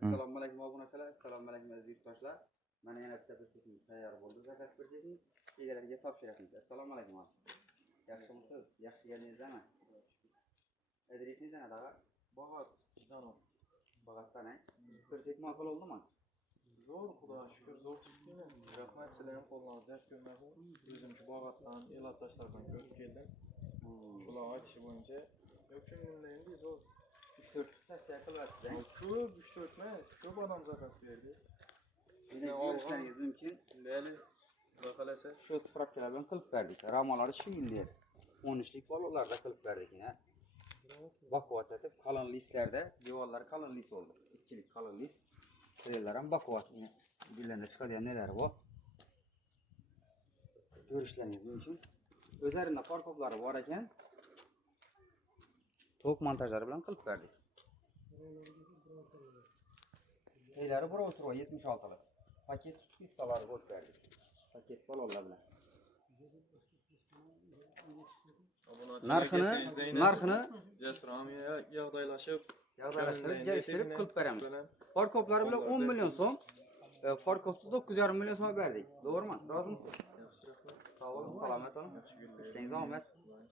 Assalomu alaykum obunachilar, assalomu alaykum aziz yurtdoshlar. Mana yana bitta prototipimiz tayyor bo'ldi. Zakaz prototipimiz egalariga topshiramiz. Assalomu alaykum abi. Yaxshimisiz? Yaxshi geldingizmi? Adresingiz qanaqa? Bağat, Jdanov. Bag'atdan. Prototip ma'qul oldimi? Zor, Xudoga shukr, zo'r chiqdi. Rahmat, sizlarning qo'lingizga yaş ko'rmadi. O'zim shu Bağatdan, Elatashlardan ko'rib keldim. Ular aytishi bo'yicha, yo'q shunday endi zo'r. 3-4 tavsiya qilyapsiz. Ko'p 3-4 emas, ko'p odam zakaz berdi. Sizning olishlaringiz mumkin. Layli, xudo qalasa. Shu spravkalar bilan qilib berdik. Ramalari shu yillar. 13lik bolalarda qilib berdik. Baquvvat etib qalin listlarda, devorlari qalin list oldu. 2lik qalin list. Treyler ham baquvvat. Dillarga chiqadigan nelar bor. Ko'rishlaringiz mumkin. O'zlarining parkoplari bor ekan. Tok montajlari bilan qilib berdik. Eylari bir o'tiruv 76 lik. Paket pistalari qo'yib berdik. Paket balonlar bilan. Narxini Jasromiya yog'daylashib, geliştirib qilib beramiz. Parkoplari bilan 10 million so'm, parkopsiz 9,5 million so'm berdik. To'g'rimi? Rozimisiz? Sog' olun, salomat olun. İşingiz omadli.